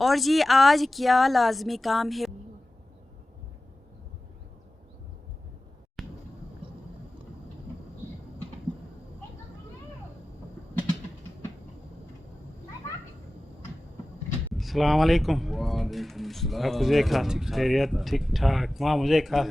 और जी आज क्या लाजमी काम है। अस्सलाम वालेकुम। वालेकुम सलाम। आप मुझे खा खैरियत ठीक ठाक माँ मुझे खा।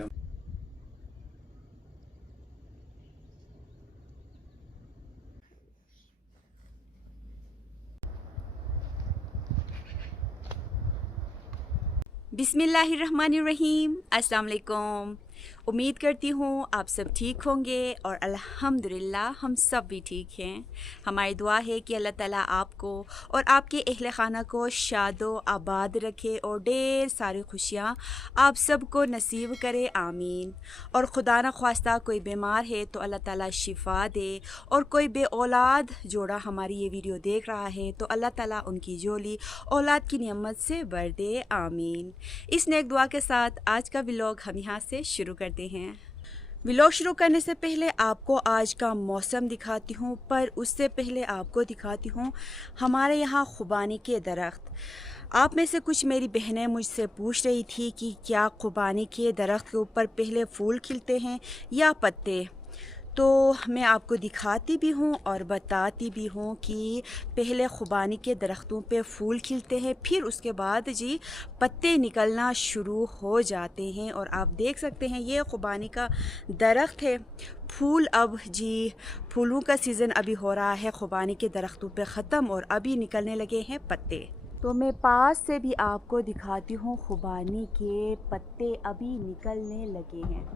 बिस्मिल्लाहिर्रहमानिर्रहीम। अस्सलाम वालेकुम। उम्मीद करती हूँ आप सब ठीक होंगे और अल्हम्दुलिल्लाह हम सब भी ठीक हैं। हमारी दुआ है कि अल्लाह ताला आपको और आपके अहले खाना को शादो आबाद रखे और ढेर सारी खुशियाँ आप सबको नसीब करे, आमीन। और खुदा न ख्वास्ता कोई बीमार है तो अल्लाह ताला शिफा दे, और कोई बे औलाद जोड़ा हमारी ये वीडियो देख रहा है तो अल्लाह ताला उनकी जोली औलाद की नियमत से भर दे, आमीन। इस नेक दुआ के साथ आज का व्लॉग हम यहाँ से शुरू करते हैं। व्लॉग शुरू करने से पहले आपको आज का मौसम दिखाती हूँ, पर उससे पहले आपको दिखाती हूँ हमारे यहाँ खुबानी के दरख्त। आप में से कुछ मेरी बहनें मुझसे पूछ रही थी कि क्या खुबानी के दरख्त के ऊपर पहले फूल खिलते हैं या पत्ते। तो मैं आपको दिखाती भी हूँ और बताती भी हूँ कि पहले खुबानी के दरख्तों पे फूल खिलते हैं, फिर उसके बाद जी पत्ते निकलना शुरू हो जाते हैं। और आप देख सकते हैं ये खुबानी का दरख्त है। फूल अब जी फूलों का सीज़न अभी हो रहा है खुबानी के दरख्तों पे ख़त्म और अभी निकलने लगे हैं पत्ते। तो मैं पास से भी आपको दिखाती हूँ खुबानी के पत्ते अभी निकलने लगे हैं।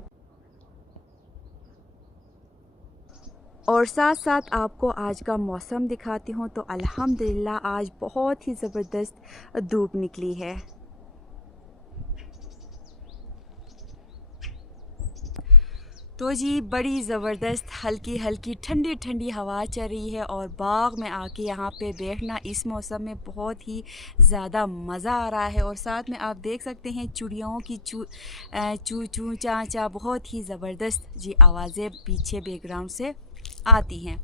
और साथ साथ आपको आज का मौसम दिखाती हूँ। तो अल्हम्दुलिल्लाह आज बहुत ही ज़बरदस्त धूप निकली है। तो जी बड़ी ज़बरदस्त हल्की हल्की ठंडी ठंडी हवा चल रही है और बाग में आके यहाँ पे बैठना इस मौसम में बहुत ही ज़्यादा मज़ा आ रहा है। और साथ में आप देख सकते हैं चिड़ियों की चू चू चा चा बहुत ही ज़बरदस्त जी आवाज़ें पीछे बैकग्राउंड से आती हैं।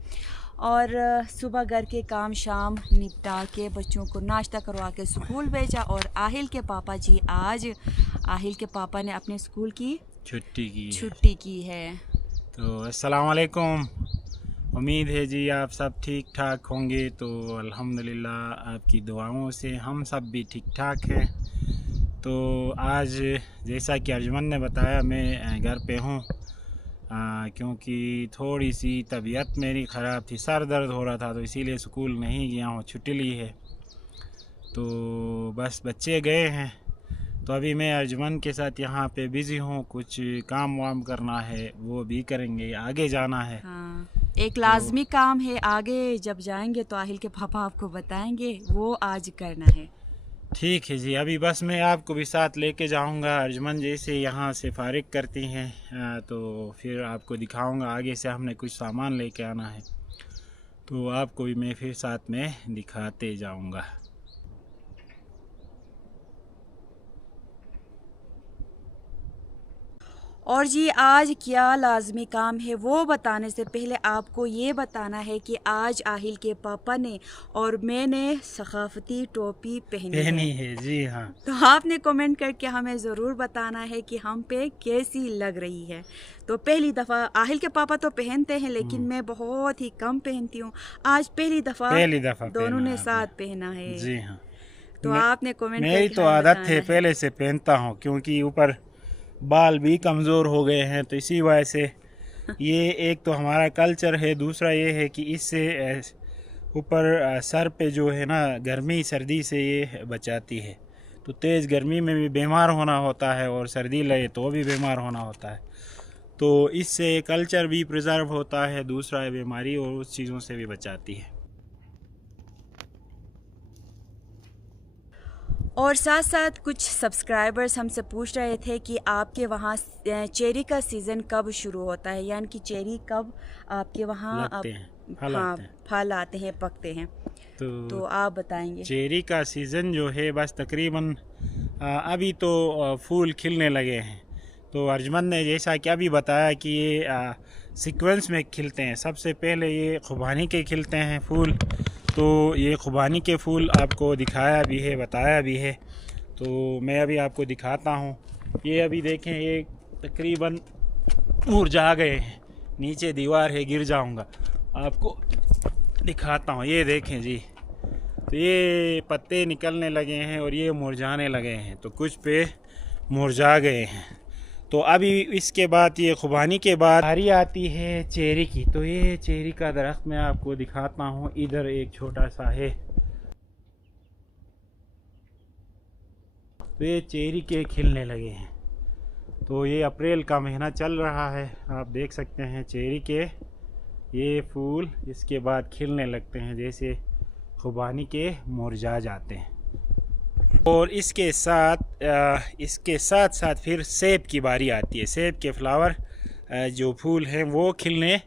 और सुबह घर के काम शाम निपटा के बच्चों को नाश्ता करवा के स्कूल भेजा। और आहिल के पापा जी आज आहिल के पापा ने अपने स्कूल की छुट्टी की है। तो अस्सलाम वालेकुम। उम्मीद है जी आप सब ठीक ठाक होंगे। तो अल्हम्दुलिल्लाह आपकी दुआओं से हम सब भी ठीक ठाक हैं। तो आज जैसा कि अर्जुमन ने बताया मैं घर पे हूँ, क्योंकि थोड़ी सी तबीयत मेरी ख़राब थी, सर दर्द हो रहा था, तो इसीलिए स्कूल नहीं गया हूँ, छुट्टी ली है। तो बस बच्चे गए हैं तो अभी मैं अर्जुमन के साथ यहाँ पे बिज़ी हूँ। कुछ काम वाम करना है वो भी करेंगे, आगे जाना है। हाँ, एक लाजमी काम है, आगे जब जाएंगे तो आहिल के पापा आपको बताएंगे, वो आज करना है। ठीक है जी। अभी बस मैं आपको भी साथ लेके जाऊंगा। अर्जुमन जैसे यहाँ से फारिग करती हैं तो फिर आपको दिखाऊंगा। आगे से हमने कुछ सामान लेके आना है तो आपको भी मैं फिर साथ में दिखाते जाऊंगा। और जी आज क्या लाजमी काम है वो बताने से पहले आपको ये बताना है कि आज आहिल के पापा ने और मैंने सकाफती टोपी पहनी है जी हाँ। तो आपने कमेंट करके हमें ज़रूर बताना है कि हम पे कैसी लग रही है। तो पहली दफ़ा आहिल के पापा तो पहनते हैं लेकिन मैं बहुत ही कम पहनती हूँ। आज पहली दफ़ा दोनों ने साथ पहना है जी हाँ। तो आपने कमेंट मेरी करके तो आदत है पहले से पहनता हूँ, क्योंकि ऊपर बाल भी कमज़ोर हो गए हैं तो इसी वजह से ये एक तो हमारा कल्चर है। दूसरा ये है कि इससे ऊपर सर पे जो है ना गर्मी सर्दी से ये बचाती है। तो तेज़ गर्मी में भी बीमार होना होता है और सर्दी लगे तो भी बीमार होना होता है। तो इससे कल्चर भी प्रिजर्व होता है, दूसरा है बीमारी और उस चीज़ों से भी बचाती है। और साथ साथ कुछ सब्सक्राइबर्स हमसे पूछ रहे थे कि आपके वहाँ चेरी का सीज़न कब शुरू होता है, यानी कि चेरी कब आपके वहाँ फल आते हैं पकते हैं। तो आप बताएंगे। चेरी का सीज़न जो है बस तकरीबन अभी तो फूल खिलने लगे हैं। तो अर्जुमन ने जैसा कि अभी बताया कि ये सीक्वेंस में खिलते हैं। सबसे पहले ये खुबानी के खिलते हैं फूल, तो ये खुबानी के फूल आपको दिखाया भी है, बताया भी है, तो मैं अभी आपको दिखाता हूँ। ये अभी देखें, ये तकरीबन मुरझा गए हैं, नीचे दीवार है, गिर जाऊँगा, आपको दिखाता हूँ। ये देखें जी, तो ये पत्ते निकलने लगे हैं और ये मुरझाने लगे हैं, तो कुछ पे मुरझा गए हैं। तो अभी इसके बाद, ये खुबानी के बाद बारी आती है चेरी की। तो ये चेरी का दरख्त मैं आपको दिखाता हूँ। इधर एक छोटा सा है, तो ये चेरी के खिलने लगे हैं। तो ये अप्रैल का महीना चल रहा है, आप देख सकते हैं चेरी के ये फूल इसके बाद खिलने लगते हैं, जैसे खुबानी के मुरझा जाते हैं। और इसके साथ साथ फिर सेब की बारी आती है। सेब के फ्लावर जो फूल हैं वो खिलने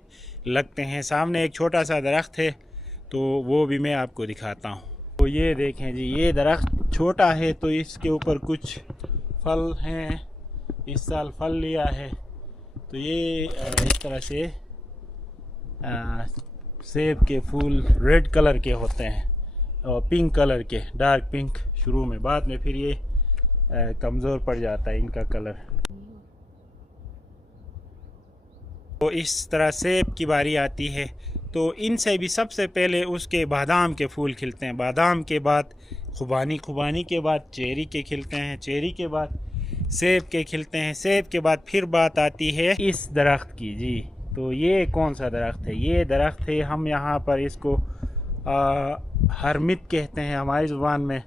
लगते हैं। सामने एक छोटा सा दरख्त है, तो वो भी मैं आपको दिखाता हूँ। तो ये देखें जी, ये दरख्त छोटा है, तो इसके ऊपर कुछ फल हैं, इस साल फल लिया है। तो ये इस तरह से सेब के फूल रेड कलर के होते हैं और पिंक कलर के, डार्क पिंक शुरू में, बाद में फिर ये कमज़ोर पड़ जाता है इनका कलर। तो इस तरह सेब की बारी आती है, तो इनसे भी सबसे पहले उसके बादाम के फूल खिलते हैं। बादाम के बाद खुबानी, खुबानी के बाद चेरी के खिलते हैं, चेरी के बाद सेब के खिलते हैं, सेब के बाद फिर बात आती है इस दरख्त की जी। तो ये कौन सा दरख्त है? ये दरख्त है, हम यहाँ पर इसको हरमित कहते हैं हमारी ज़ुबान में,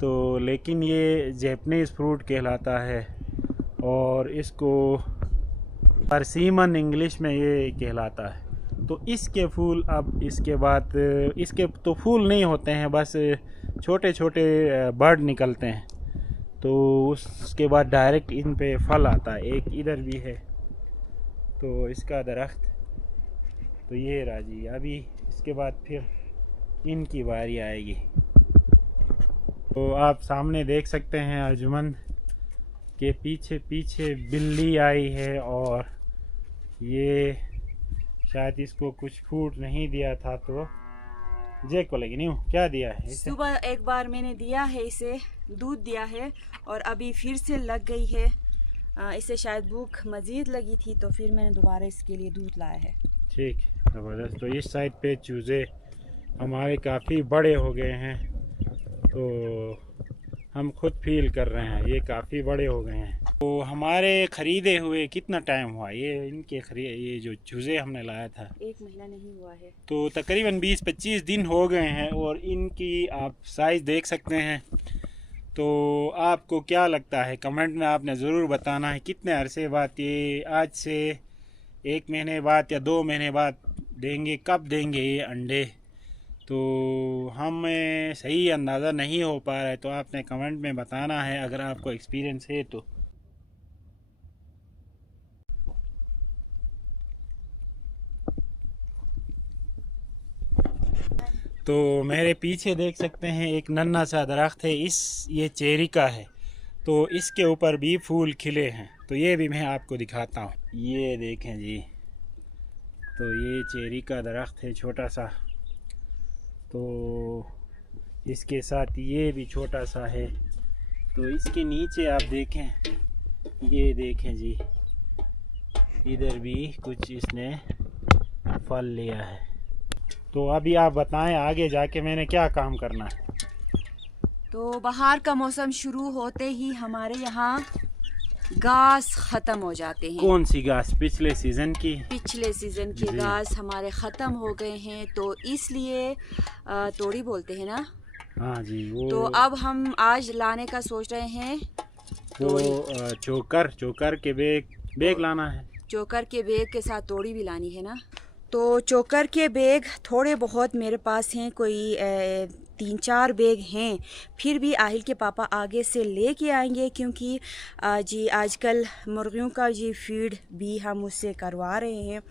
तो लेकिन ये जैपनीज़ फ्रूट कहलाता है और इसको परसीमन इंग्लिश में ये कहलाता है। तो इसके फूल, अब इसके बाद इसके तो फूल नहीं होते हैं, बस छोटे छोटे बर्ड निकलते हैं, तो उसके बाद डायरेक्ट इन पे फल आता है। एक इधर भी है, तो इसका दरख्त तो ये राजी। अभी इसके बाद फिर इनकी बारी आएगी। तो आप सामने देख सकते हैं अर्जुमन के पीछे पीछे बिल्ली आई है, और ये शायद इसको कुछ फूड नहीं दिया था, तो जेक को लगी नहीं, क्या दिया है इसे? सुबह एक बार मैंने दिया है, इसे दूध दिया है और अभी फिर से लग गई है। इसे शायद भूख मज़ीद लगी थी, तो फिर मैंने दोबारा इसके लिए दूध लाया है। ठीक, ज़बरदस्त। तो इस साइड पे चूज़े हमारे काफ़ी बड़े हो गए हैं, तो हम खुद फील कर रहे हैं ये काफ़ी बड़े हो गए हैं। तो हमारे ख़रीदे हुए कितना टाइम हुआ? ये जो चूज़े हमने लाया था, 1 महीना नहीं हुआ है, तो तकरीबन 20-25 दिन हो गए हैं। और इनकी आप साइज़ देख सकते हैं। तो आपको क्या लगता है, कमेंट में आपने ज़रूर बताना है कितने अरसे बाद, ये आज से 1 महीने बाद या 2 महीने बाद देंगे, कब देंगे ये अंडे? तो हमें सही अंदाज़ा नहीं हो पा रहा है, तो आपने कमेंट में बताना है अगर आपको एक्सपीरियंस है तो। तो मेरे पीछे देख सकते हैं एक नन्हा सा दरख्त है, ये चेरी का है, तो इसके ऊपर भी फूल खिले हैं, तो ये भी मैं आपको दिखाता हूँ। ये देखें जी, तो ये चेरी का दरख्त है छोटा सा, तो इसके साथ ये भी छोटा सा है। तो इसके नीचे आप देखें, ये देखें जी, इधर भी कुछ इसने फल लिया है। तो अभी आप बताएं आगे जाके मैंने क्या काम करना है? तो बाहर का मौसम शुरू होते ही हमारे यहाँ घास ख़त्म हो जाते हैं। कौन सी घास? पिछले सीज़न की? पिछले सीज़न के घास हमारे ख़त्म हो गए हैं, तो इसलिए तोड़ी बोलते हैं ना। हाँ जी, वो तो अब हम आज लाने का सोच रहे हैं। वो चोकर के बैग लाना है। चोकर के बैग के साथ तोड़ी भी लानी है ना। तो चोकर के बैग थोड़े बहुत मेरे पास हैं, कोई 3-4 बैग हैं। फिर भी आहिल के पापा आगे से लेके आएंगे, क्योंकि जी आजकल मुर्गियों का जी फीड भी हम उससे करवा रहे हैं।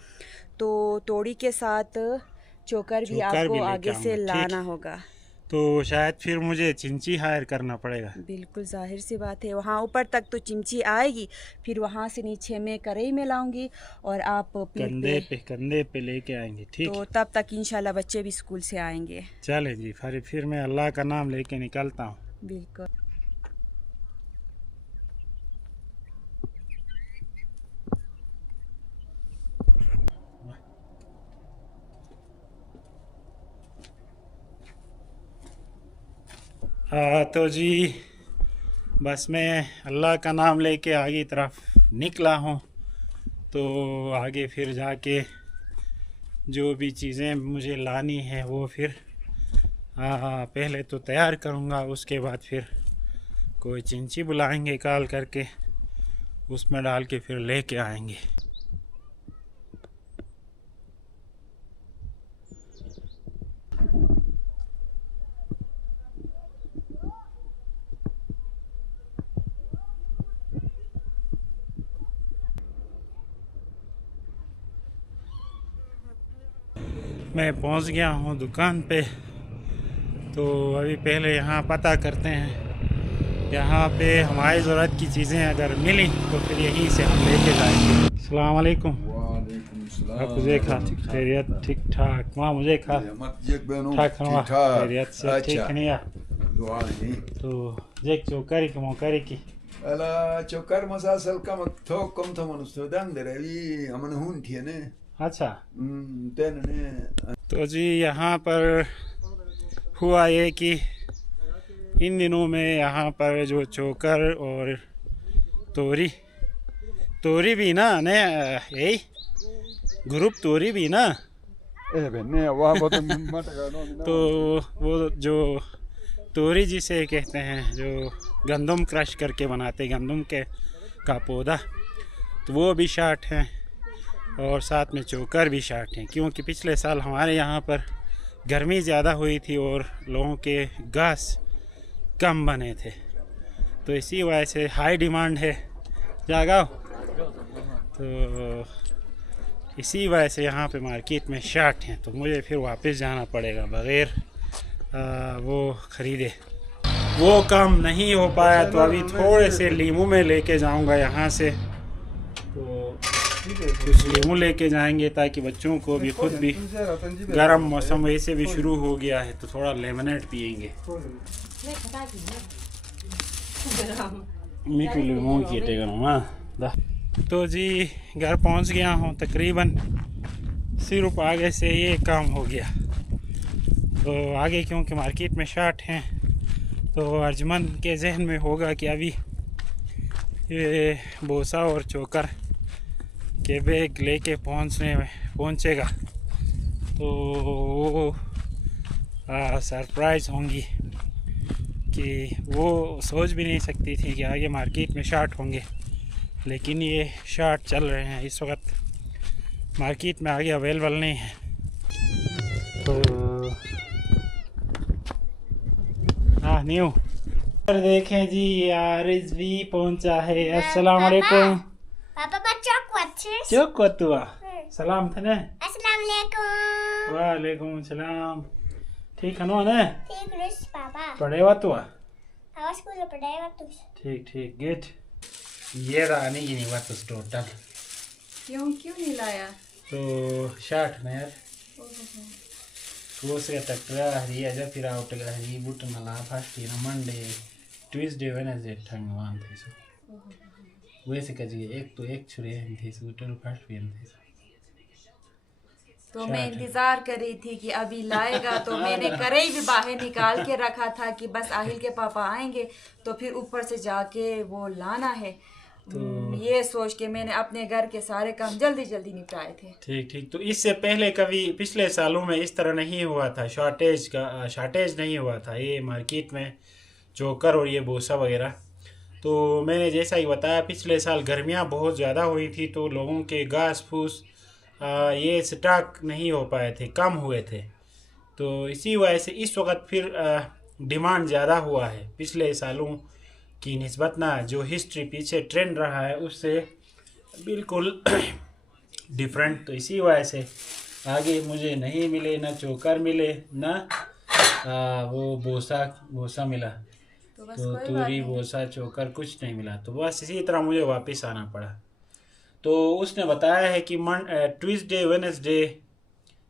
तो तोड़ी के साथ चोकर भी आपको आगे से लाना होगा। तो शायद फिर मुझे चिंची हायर करना पड़ेगा। बिल्कुल जाहिर सी बात है, वहाँ ऊपर तक तो चिमची आएगी, फिर वहाँ से नीचे में कढ़ाई में लाऊंगी और आप कंधे पे लेके आएंगे। ठीक, तो तब तक इंशाल्लाह बच्चे भी स्कूल से आएंगे। चले जी, फिर मैं अल्लाह का नाम लेके निकलता हूँ। बिल्कुल। तो जी बस मैं अल्लाह का नाम लेके आगे तरफ निकला हूँ। तो आगे फिर जाके जो भी चीज़ें मुझे लानी है वो फिर पहले तो तैयार करूँगा, उसके बाद फिर कोई चिंची बुलाएंगे कॉल करके, उसमें डाल के फिर लेके आएंगे। मैं पहुंच गया हूं दुकान पे। तो अभी पहले यहाँ पता करते हैं, यहाँ पे हमारी ज़रूरत की चीज़ें अगर मिली तो फिर यहीं से हम लेके जाएंगे। अस्सलाम वालेकुम। आपको देखा खैरियत ठीक ठाक? वहाँ मुझे खा ठाक खैरियत से ठीक नहीं आ तो जेक चौकारी की मौकारी की अला चौकार मसासल कम थोक कम था मनुष्य दंग दे रही हमने हुन थी ने। अच्छा तो जी यहाँ पर हुआ ये कि इन दिनों में यहाँ पर जो चोकर और तोरी भी ना ने यही ग्रुप तोरी भी ना तो वो जो तोरी जिसे कहते हैं, जो गंदम क्रश करके बनाते गंदम के का पौधा, तो वो भी शार्ट हैं और साथ में चोकर भी शार्ट हैं। क्योंकि पिछले साल हमारे यहाँ पर गर्मी ज़्यादा हुई थी और लोगों के घास कम बने थे, तो इसी वजह से हाई डिमांड है जागाओ, तो इसी वजह से यहाँ पे मार्केट में शार्ट हैं। तो मुझे फिर वापस जाना पड़ेगा बग़ैर वो ख़रीदे, वो काम नहीं हो पाया। तो अभी थोड़े से लीमू में लेके जाऊँगा यहाँ से, तो कुछ लीमू लेके जाएंगे ताकि बच्चों को भी खुद भी, गर्म मौसम वैसे भी शुरू हो गया है तो थोड़ा लेमनेड पियेंगे। मीठू लीमू की तो जी घर पहुंच गया हूं तकरीबन, सिर्फ आगे से ये काम हो गया। तो आगे क्योंकि मार्केट में शार्ट हैं तो अर्जमन के जहन में होगा कि अभी ये बोसा और चोकर के बैग लेके पहुंचेगा तो वो सरप्राइज़ होंगी कि वो सोच भी नहीं सकती थी कि आगे मार्केट में शार्ट होंगे, लेकिन ये शार्ट चल रहे हैं इस वक्त मार्केट में, आगे अवेलेबल नहीं है। तो न्यू देखें जी यार भी पहुंचा है। अस्सलाम वालेकुम पापा चौक हुआ सलाम थे ने। अस्सलाम वालेकुम। वालेकुम सलाम। ठीक है ना? ठीक है पापा। पढ़े हुआ तू? आवाज स्कूल पढ़े हुआ तू? ठीक गेट ये रानी की नहीं बात टोटल। क्यों नहीं लाया? तो शार्ट ना यार वो से टकरा हरी आजा फिर आउट का हरी बुट मला फर्स्ट ना मंडे ट्यूसडे वेडनेसडे ठंगवान थे सो वैसे कजी एक तो एक छुरे थे सो टोटल फर्स्ट पीएम थे। तो मैं इंतज़ार कर रही थी कि अभी लाएगा, तो मैंने कढ़ाई भी बाहर निकाल के रखा था कि बस आहिल के पापा आएंगे तो फिर ऊपर से जाके वो लाना है। तो ये सोच के मैंने अपने घर के सारे काम जल्दी जल्दी निपटाए थे। ठीक। तो इससे पहले कभी पिछले सालों में इस तरह नहीं हुआ था, शॉर्टेज नहीं हुआ था ये मार्केट में चोकर और ये बोसा वगैरह। तो मैंने जैसा ही बताया पिछले साल गर्मियाँ बहुत ज़्यादा हुई थी तो लोगों के घास फूस ये स्टॉक नहीं हो पाए थे, कम हुए थे। तो इसी वजह से इस वक्त फिर डिमांड ज़्यादा हुआ है पिछले सालों की निस्बत ना, जो हिस्ट्री पीछे ट्रेंड रहा है उससे बिल्कुल डिफरेंट। तो इसी वजह से आगे मुझे नहीं मिले, ना चोकर मिले, ना वो बोसा मिला, तो बस तो कोई बात तूरी नहीं। बोसा चोकर कुछ नहीं मिला, तो बस इसी तरह मुझे वापस आना पड़ा। तो उसने बताया है कि ट्यूसडे, वेडनेसडे,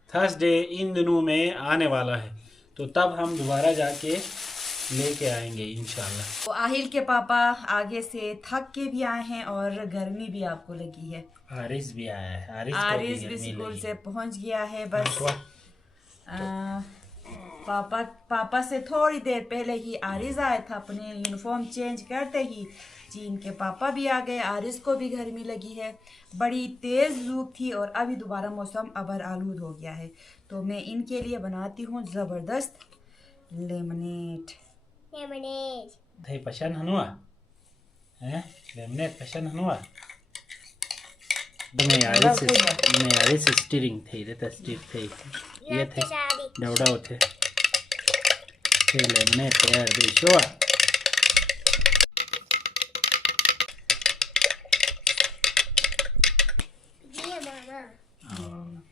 थर्सडे इन दिनों में आने वाला है, तो तब हम दोबारा जाके लेके आएंगे इंशाल्लाह। तो आहिल के पापा आगे से थक के भी आए हैं और गर्मी भी आपको लगी है। आरिस भी आया है, आरिस को आरिस भी गर्मी स्कूल लगी। से पहुंच गया है। बस हाँ, पापा से थोड़ी देर पहले ही आरिस आया था, अपने यूनिफॉर्म चेंज करते ही जीन के पापा भी आ गए। आरिस को भी गर्मी लगी है, बड़ी तेज़ धूप थी और अभी दोबारा मौसम अबर आलूद हो गया है। तो मैं इनके लिए बनाती हूँ ज़बरदस्त लेमनेट। थई पसंद हनुआ हैं, लेमनेट पसंद हनुआ। मैं आरिस स्टीरिंग थई रहता, स्टीर थई ये थे दौड़ा थे, थई लेमनेट तैयार दे शोआ।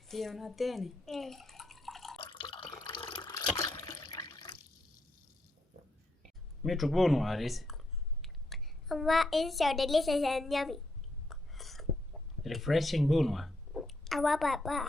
Dia una tene. Muito bom, Aris. What is so delicious and yummy? Refreshing bom, não é? Our papa.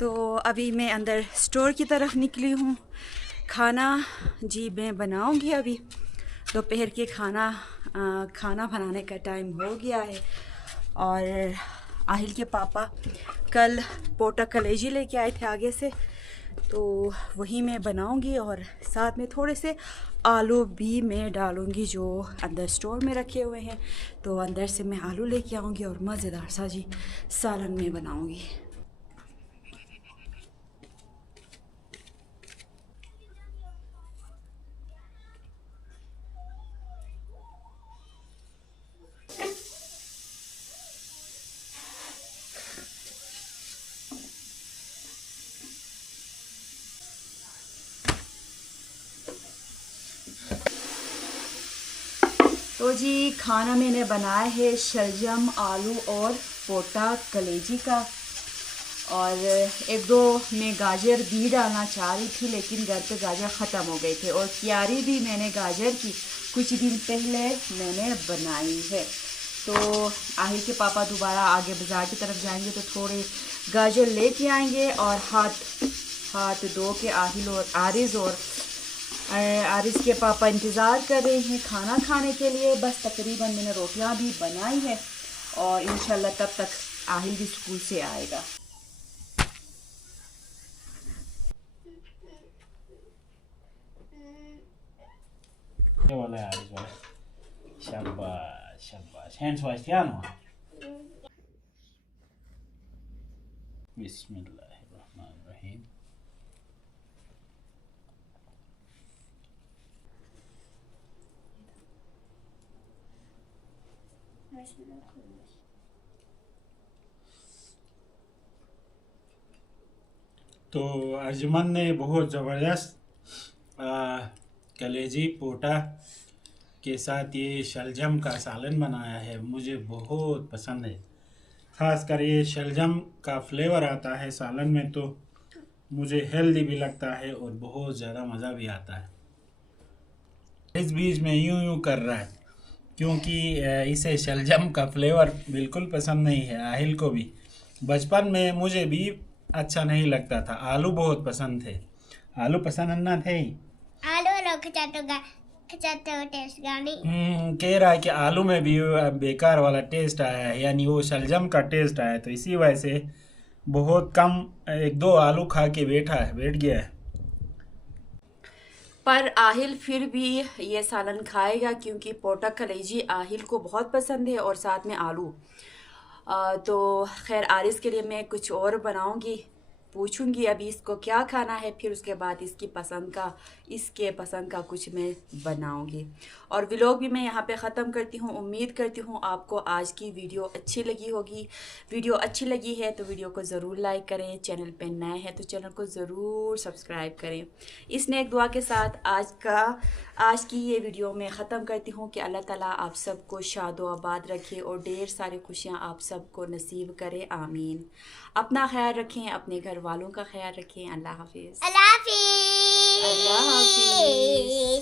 तो अभी मैं अंदर स्टोर की तरफ निकली हूँ। खाना जी मैं बनाऊँगी अभी। दोपहर के खाना बनाने का टाइम हो गया है। और आहिल के पापा कल पोटा कलेजी लेके आए थे आगे से, तो वही मैं बनाऊँगी और साथ में थोड़े से आलू भी मैं डालूँगी जो अंदर स्टोर में रखे हुए हैं। तो अंदर से मैं आलू लेके आऊँगी और मज़ेदार सा जी सालन में बनाऊँगी। तो जी खाना मैंने बनाया है शलजम, आलू और पोटा कलेजी का। और एक दो मैं गाजर भी डालना चाह रही थी, लेकिन घर पे गाजर ख़त्म हो गए थे। और क्यारी भी मैंने गाजर की कुछ दिन पहले मैंने बनाई है। तो आहिल के पापा दोबारा आगे बाज़ार की तरफ जाएंगे तो थोड़े गाजर लेके आएंगे। और हाथ धो के आहिल और आरिस के पापा इंतज़ार कर रहे हैं खाना खाने के लिए। बस तकरीबन मैंने रोटियां भी बनाई है और इंशाल्लाह तब तक आहिल भी स्कूल से आएगा। ये वाला है आरिस वाला। शाबाश शाबाश, हैंड्स वाश क्या ना। बिस्मिल्लाहिर्रहमानिर्रहीम। तो अर्जुमन ने बहुत ज़बरदस्त कलेजी पोटा के साथ ये शलजम का सालन बनाया है। मुझे बहुत पसंद है, ख़ास कर ये शलजम का फ्लेवर आता है सालन में, तो मुझे हेल्दी भी लगता है और बहुत ज़्यादा मज़ा भी आता है। इस बीच में यूं कर रहा है क्योंकि इसे शलजम का फ्लेवर बिल्कुल पसंद नहीं है। आहिल को भी बचपन में मुझे भी अच्छा नहीं लगता था। आलू बहुत पसंद थे। आलू पसंद अन्ना थे। आलू लोग खचाते टेस्ट गानी। कह रहा है कि आलू में भी बेकार वाला टेस्ट आया है, यानी वो शलजम का टेस्ट आया, तो इसी वजह से बहुत कम एक दो आलू खा के बैठ गया है। पर आहिल फिर भी ये सालन खाएगा क्योंकि पोटा कलेजी आहिल को बहुत पसंद है और साथ में आलू। तो खैर आरिस के लिए मैं कुछ और बनाऊंगी पूछूंगी अभी इसको क्या खाना है, फिर उसके बाद इसके पसंद का कुछ मैं बनाऊंगी। और व्लॉग भी मैं यहाँ पे ख़त्म करती हूँ। उम्मीद करती हूँ आपको आज की वीडियो अच्छी लगी होगी। वीडियो अच्छी लगी है तो वीडियो को ज़रूर लाइक करें, चैनल पे नए हैं तो चैनल को ज़रूर सब्सक्राइब करें। इस नेक दुआ के साथ आज की ये वीडियो मैं ख़त्म करती हूँ कि अल्लाह ताला आप सबको शादो आबाद रखे और ढेर सारी खुशियाँ आप सबको नसीब करे, आमीन। अपना ख्याल रखें, अपने घर वालों का ख्याल रखें। अल्लाह हाफिज़। अल्लाह हाफिज़। अल्लाह